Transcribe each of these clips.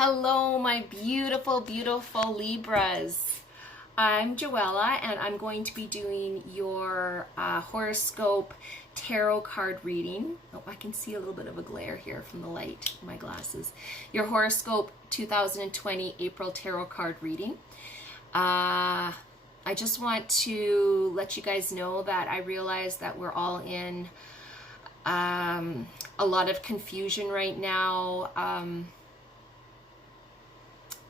Hello, my beautiful, beautiful Libras. I'm Joella, and I'm going to be doing your horoscope tarot card reading. Oh, I can see a little bit of a glare here from the light in my glasses. Your horoscope 2020 April tarot card reading. I just want to let you guys know that I realize that we're all in a lot of confusion right now.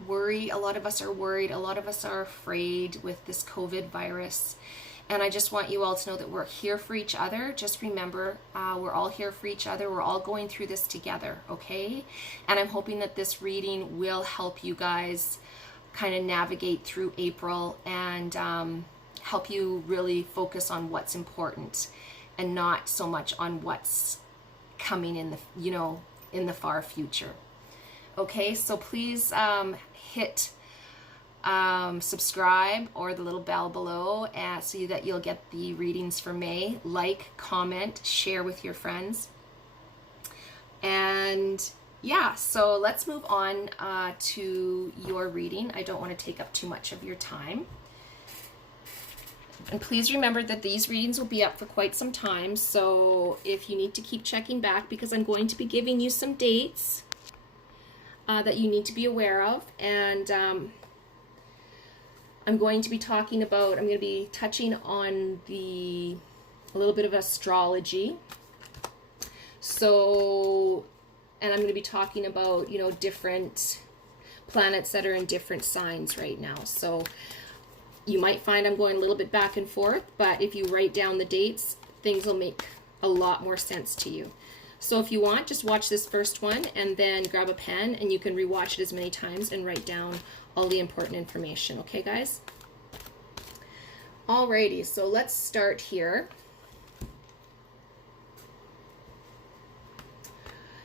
Worry. A lot of us are worried. A lot of us are afraid with this COVID virus. And I just want you all to know that we're here for each other. Just remember, we're all here for each other. We're all going through this together, okay? And I'm hoping that this reading will help you guys kind of navigate through April and help you really focus on what's important and not so much on what's coming in the, in the far future. Okay, so please hit subscribe or the little bell below so that you'll get the readings for May. Like, comment, share with your friends. And yeah, so let's move on to your reading. I don't want to take up too much of your time. And please remember that these readings will be up for quite some time. So if you need to keep checking back, because I'm going to be giving you some dates that you need to be aware of. And I'm going to be touching on a little bit of astrology. So, and I'm going to be talking about, different planets that are in different signs right now. So you might find I'm going a little bit back and forth, but if you write down the dates, things will make a lot more sense to you. So if you want, just watch this first one and then grab a pen and you can rewatch it as many times and write down all the important information. Okay, guys? Alrighty, so let's start here.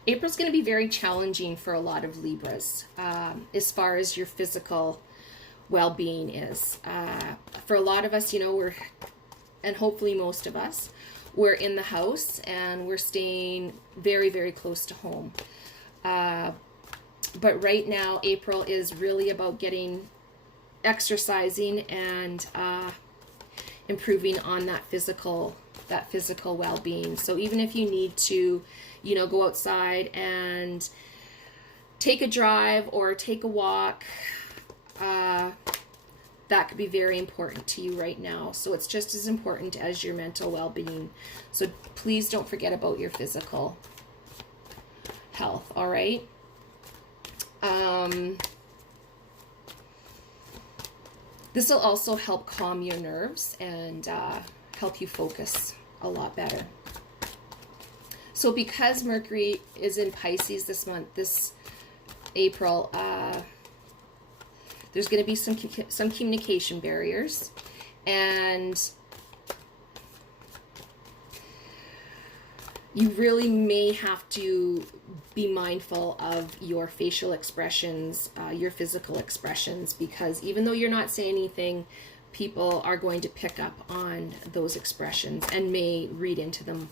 April's going to be very challenging for a lot of Libras as far as your physical well-being is. For a lot of us, and hopefully most of us, we're in the house and we're staying very, very close to home. But right now, April is really about exercising and improving on that physical well-being. So even if you need to, go outside and take a drive or take a walk, that could be very important to you right now. So it's just as important as your mental well-being. So please don't forget about your physical health, all right? This will also help calm your nerves and help you focus a lot better. So because Mercury is in Pisces this April, there's going to be some communication barriers, and you really may have to be mindful of your facial expressions, your physical expressions, because even though you're not saying anything, people are going to pick up on those expressions and may read into them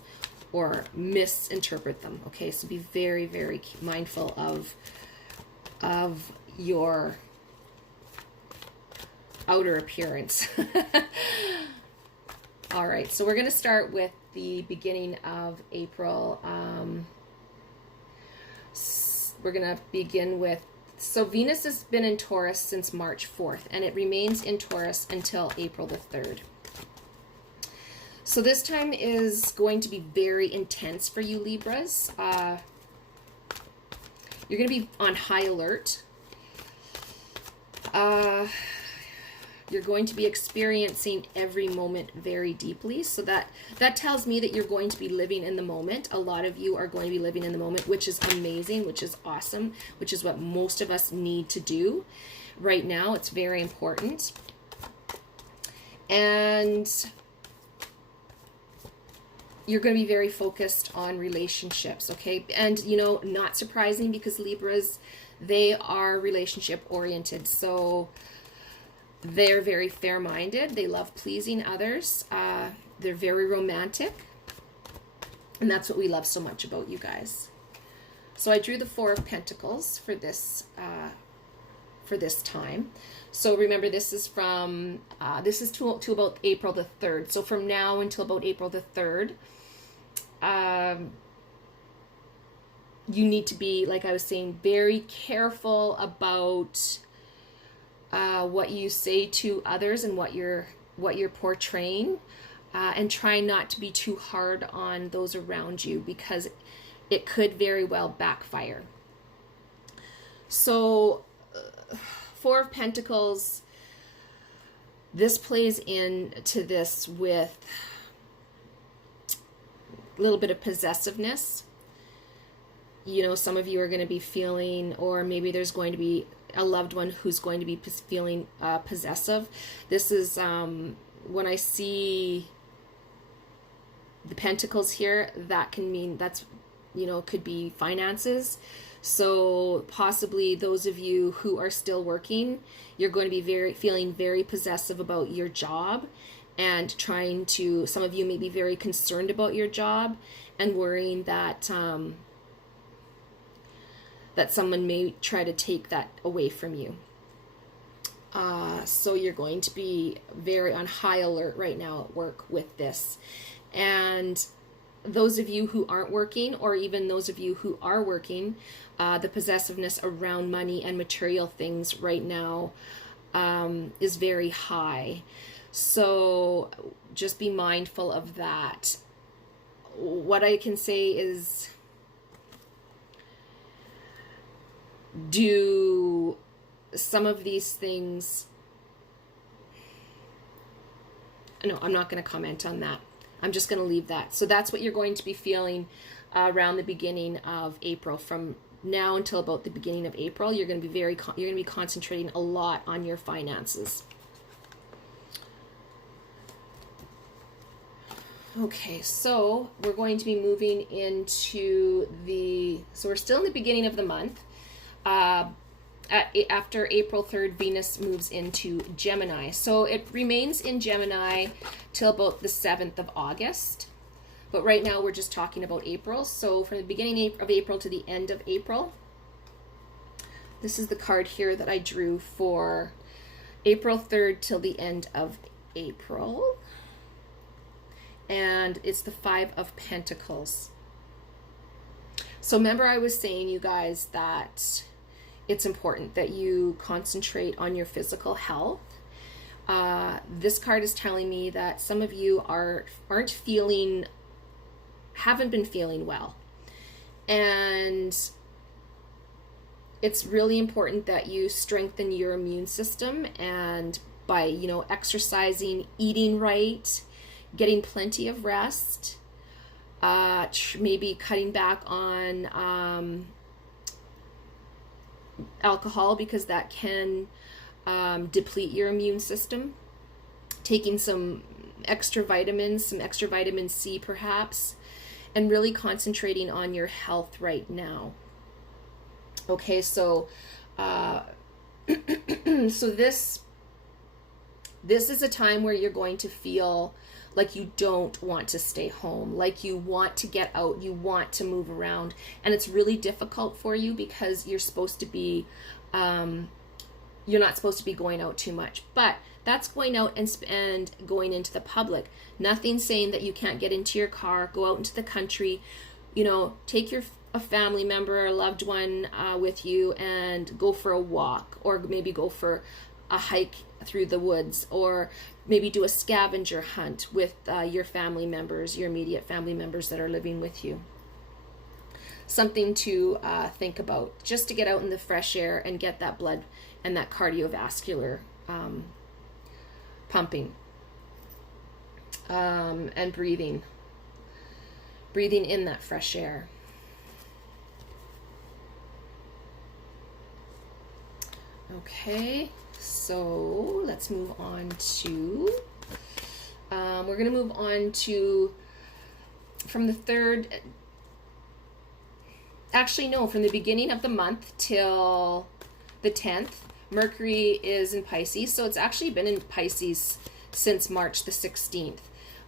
or misinterpret them. Okay, so be very, very mindful of your outer appearance. All right, so we're going to start with the beginning of April. We're going to begin with, so Venus has been in Taurus since March 4th, and it remains in Taurus until April the 3rd. So this time is going to be very intense for you Libras. You're going to be on high alert. You're going to be experiencing every moment very deeply. So that tells me that you're going to be living in the moment. A lot of you are going to be living in the moment, which is amazing, which is awesome, which is what most of us need to do right now. It's very important. And you're going to be very focused on relationships, okay? And, not surprising because Libras, they are relationship oriented. So they're very fair-minded. They love pleasing others. They're very romantic. And that's what we love so much about you guys. So I drew the Four of Pentacles for this time. So remember, this is from this is to about April the 3rd. So from now until about April the 3rd, you need to be, like I was saying, very careful about what you say to others and what you're portraying, and try not to be too hard on those around you, because it could very well backfire. So Four of Pentacles, this plays into this with a little bit of possessiveness. You know, some of you are going to be feeling, or maybe there's going to be a loved one who's going to be feeling possessive. This is when I see the pentacles here, that can mean that's, you know, could be finances. So possibly those of you who are still working, you're going to be feeling very possessive about your job, and trying to, some of you may be very concerned about your job and worrying that that someone may try to take that away from you. So you're going to be very on high alert right now at work with this. And those of you who aren't working, or even those of you who are working, the possessiveness around money and material things right now is very high. So just be mindful of that. What I can say is, do some of these things, no, I'm not going to comment on that. I'm just going to leave that. So that's what you're going to be feeling around the beginning of April. From now until about the beginning of April, you're going to be concentrating a lot on your finances. Okay, so we're going to be moving into so we're still in the beginning of the month. After April 3rd, Venus moves into Gemini. So it remains in Gemini till about the 7th of August. But right now we're just talking about April. So from the beginning of April to the end of April, this is the card here that I drew for April 3rd till the end of April. And it's the Five of Pentacles. So remember, I was saying, you guys, that it's important that you concentrate on your physical health. This card is telling me that some of you haven't been feeling well. And it's really important that you strengthen your immune system, and by, you know, exercising, eating right, getting plenty of rest, maybe cutting back on alcohol, because that can deplete your immune system. Taking some extra vitamins, some extra vitamin C perhaps, and really concentrating on your health right now. Okay, so so this is a time where you're going to feel like you don't want to stay home, like you want to get out, you want to move around, and it's really difficult for you because you're supposed to be, you're not supposed to be going out too much, but that's going out and going into the public. Nothing saying that you can't get into your car, go out into the country, you know, take a family member or a loved one with you and go for a walk, or maybe go for a hike through the woods, or maybe do a scavenger hunt with your family members, your immediate family members that are living with you. Something to think about, just to get out in the fresh air and get that blood and that cardiovascular pumping, and breathing in that fresh air. Okay, so let's move on to, we're going to move on to, from the 3rd, actually no, from the beginning of the month till the 10th, Mercury is in Pisces. So it's actually been in Pisces since March the 16th.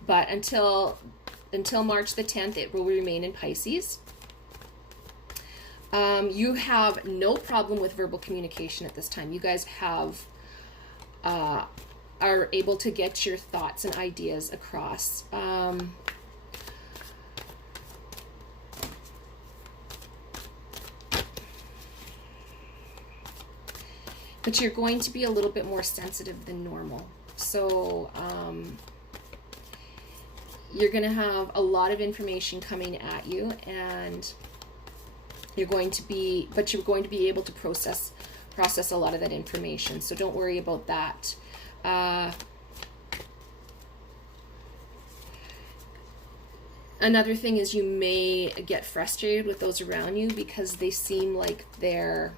But until March the 10th, it will remain in Pisces. You have no problem with verbal communication at this time. You guys have are able to get your thoughts and ideas across. But you're going to be a little bit more sensitive than normal. So you're going to have a lot of information coming at you, and you're going to be able to process a lot of that information. So don't worry about that. Another thing is you may get frustrated with those around you because they seem like they're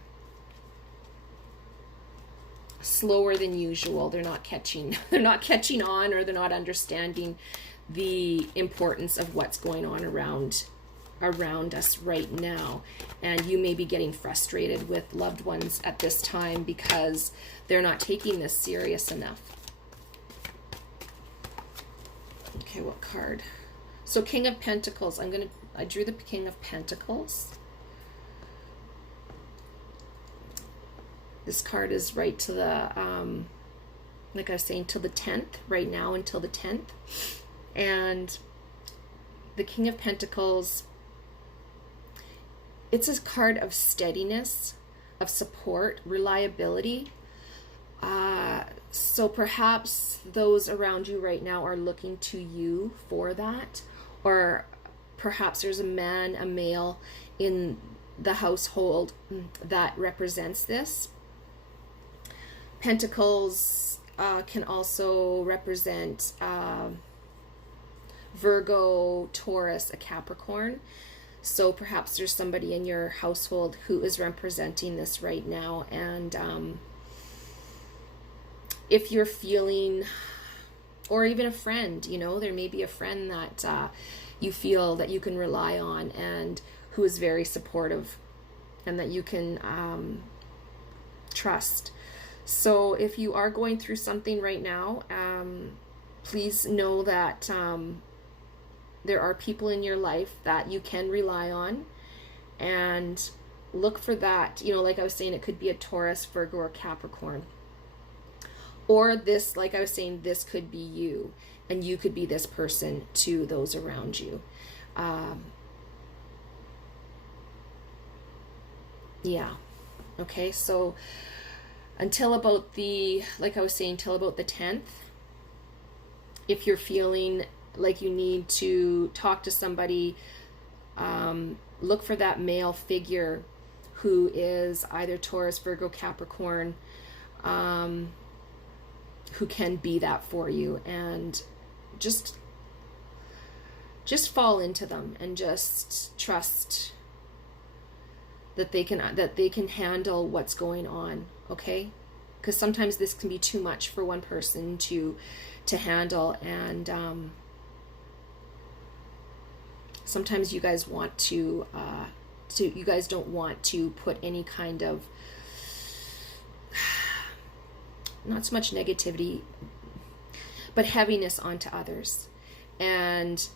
slower than usual. They're not catching on, or they're not understanding the importance of what's going on around us right now. And you may be getting frustrated with loved ones at this time because they're not taking this serious enough. Okay, what card? So King of Pentacles. I drew the King of Pentacles. This card is right to the, like I was saying, till the 10th, right now until the 10th. And the King of Pentacles, it's a card of steadiness, of support, reliability. So perhaps those around you right now are looking to you for that. Or perhaps there's a male in the household that represents this. Pentacles can also represent Virgo, Taurus, a Capricorn. So perhaps there's somebody in your household who is representing this right now. And if you're feeling, or even a friend, you know, there may be a friend that you feel that you can rely on and who is very supportive and that you can trust. So if you are going through something right now, please know that there are people in your life that you can rely on, and look for that. You know, like I was saying, it could be a Taurus, Virgo, or Capricorn. Or this, like I was saying, this could be you, and you could be this person to those around you. Yeah. Okay, so until about the, like I was saying, till about the 10th, if you're feeling like you need to talk to somebody, look for that male figure who is either Taurus, Virgo, Capricorn, who can be that for you, and just fall into them and just trust that they can handle what's going on. Okay, because sometimes this can be too much for one person to handle, and sometimes you guys want to you guys don't want to put any kind of, not so much negativity, but heaviness onto others. And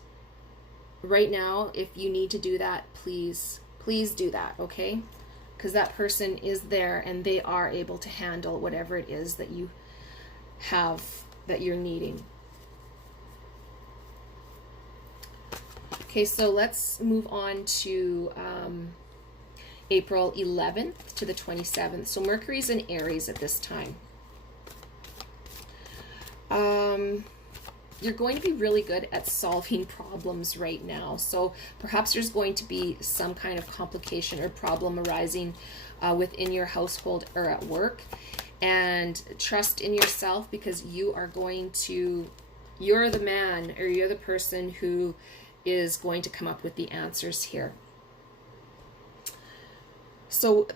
right now, if you need to do that, please do that, okay? Because that person is there and they are able to handle whatever it is that you have, that you're needing. Okay, so let's move on to April 11th to the 27th. So Mercury's in Aries at this time. You're going to be really good at solving problems right now. So perhaps there's going to be some kind of complication or problem arising within your household or at work. And trust in yourself, because you are going to, you're the man, or you're the person who is going to come up with the answers here. So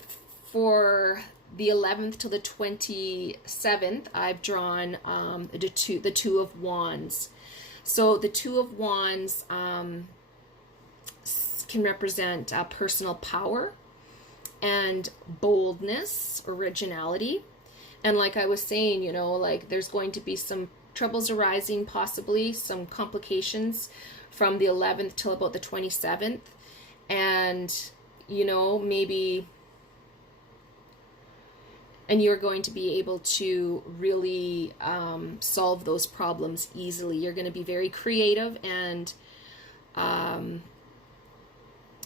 for the 11th to the 27th, I've drawn the Two of Wands. So the Two of Wands can represent personal power and boldness, originality. And like I was saying, you know, like there's going to be some troubles arising, possibly some complications from the 11th till about the 27th. And you know, maybe, and you're going to be able to really solve those problems easily. You're going to be very creative, and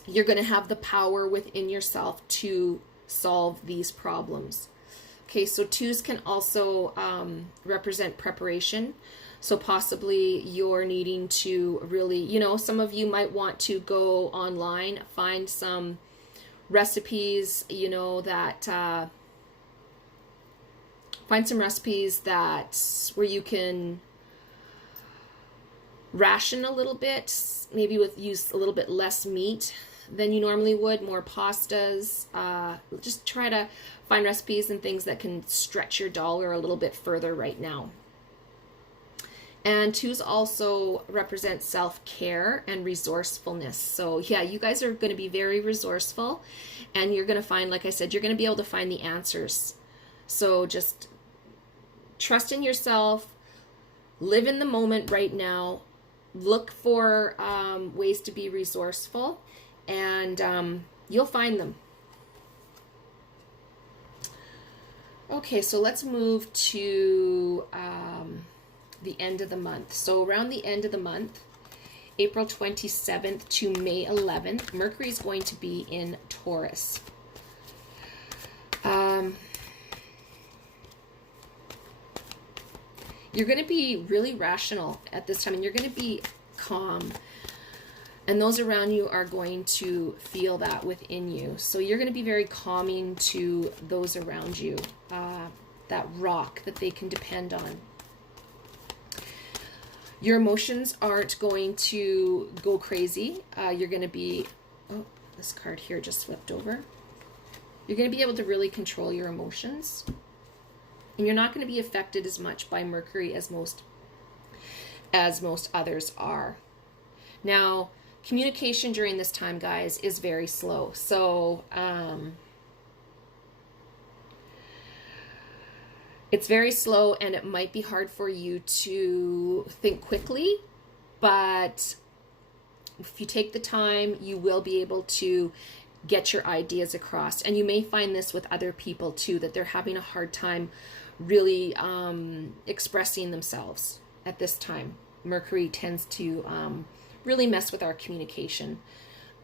you're going to have the power within yourself to solve these problems. Okay, so twos can also represent preparation. So possibly you're needing to really, you know, some of you might want to go online, find some recipes, you know, that, find some recipes that, where you can ration a little bit, maybe use a little bit less meat than you normally would, more pastas. Just try to find recipes and things that can stretch your dollar a little bit further right now. And twos also represent self-care and resourcefulness. So yeah, you guys are going to be very resourceful, and you're going to find, like I said, you're going to be able to find the answers. So just trust in yourself, live in the moment right now, look for ways to be resourceful, and you'll find them. Okay, so let's move to the end of the month. So around the end of the month, April 27th to May 11th, Mercury is going to be in Taurus. You're going to be really rational at this time, and you're going to be calm. And those around you are going to feel that within you. So you're going to be very calming to those around you, that rock that they can depend on. Your emotions aren't going to go crazy. You're going to be, oh, this card here just flipped over. You're going to be able to really control your emotions. And you're not going to be affected as much by Mercury as most others are. Now, communication during this time, guys, is very slow. So, it's very slow, and it might be hard for you to think quickly, but if you take the time, you will be able to get your ideas across. And you may find this with other people too, that they're having a hard time really expressing themselves at this time. Mercury tends to really mess with our communication.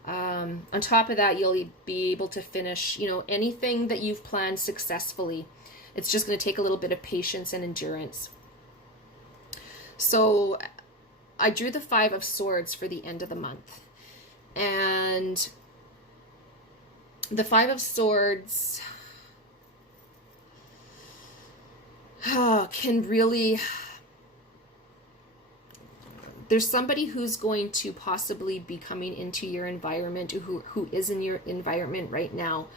On top of that, you'll be able to finish, you know, anything that you've planned successfully. It's just going to take a little bit of patience and endurance. So I drew the Five of Swords for the end of the month. And the Five of Swords can really... There's somebody who's going to possibly be coming into your environment, who is in your environment right now,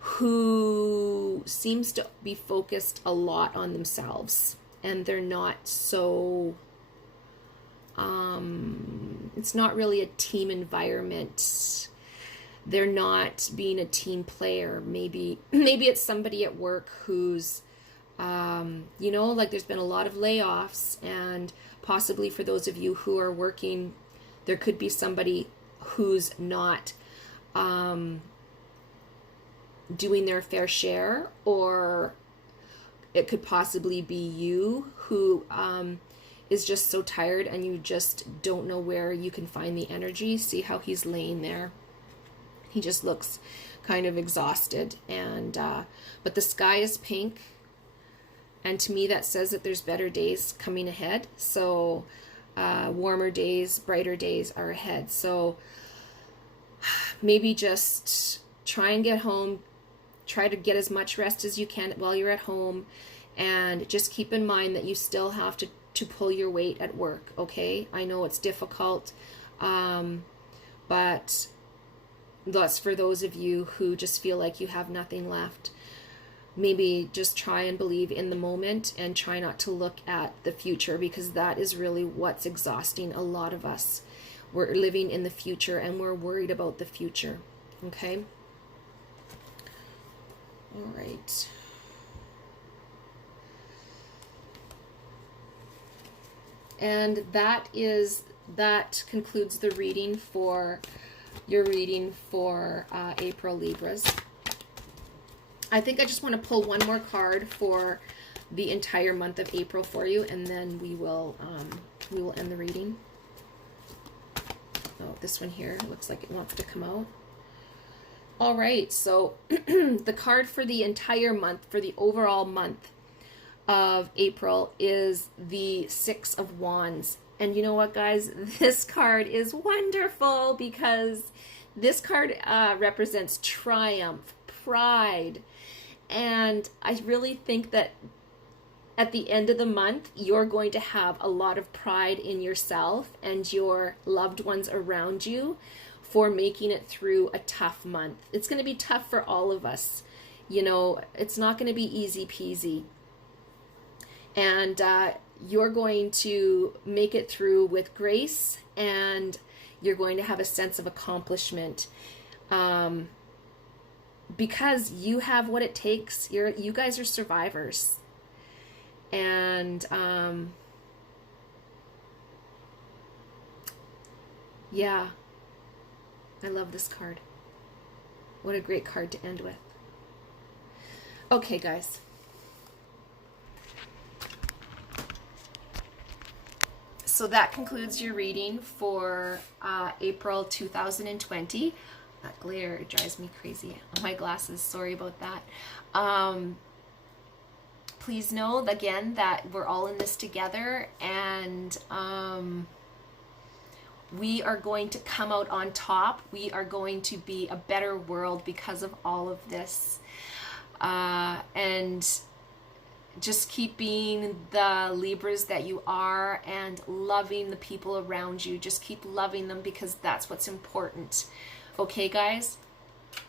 who seems to be focused a lot on themselves, and they're not so, it's not really a team environment. They're not being a team player. Maybe it's somebody at work who's, you know, like there's been a lot of layoffs, and possibly for those of you who are working, there could be somebody who's not doing their fair share, or it could possibly be you who is just so tired and you just don't know where you can find the energy. See how he's laying there? He just looks kind of exhausted, and but the sky is pink. And to me, that says that there's better days coming ahead. So warmer days, brighter days are ahead. So maybe just try and get home. Try to get as much rest as you can while you're at home. And just keep in mind that you still have to pull your weight at work, okay? I know it's difficult, but that's for those of you who just feel like you have nothing left. Maybe just try and believe in the moment and try not to look at the future, because that is really what's exhausting a lot of us. We're living in the future and we're worried about the future, okay? All right. And that concludes the reading for your reading for April Libras. I think I just want to pull one more card for the entire month of April for you, and then we will end the reading. Oh, this one here looks like it wants to come out. All right, so the card for the entire month, for the overall month of April, is the Six of Wands. And you know what, guys? This card is wonderful because this card represents triumph, pride. And I really think that at the end of the month, you're going to have a lot of pride in yourself and your loved ones around you for making it through a tough month. It's going to be tough for all of us. You know, it's not going to be easy peasy. And you're going to make it through with grace, and you're going to have a sense of accomplishment. Because you have what it takes. You guys are survivors. And yeah, I love this card. What a great card to end with. Okay, guys. So that concludes your reading for April 2020. That glare drives me crazy. My glasses, sorry about that. Please know, again, that we're all in this together, and we are going to come out on top. We are going to be a better world because of all of this. And just keep being the Libras that you are and loving the people around you. Just keep loving them because that's what's important. Okay, guys?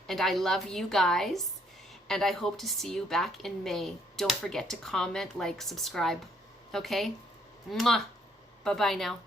And I love you guys. And I hope to see you back in May. Don't forget to comment, like, subscribe. Okay? Mwah! Bye-bye now.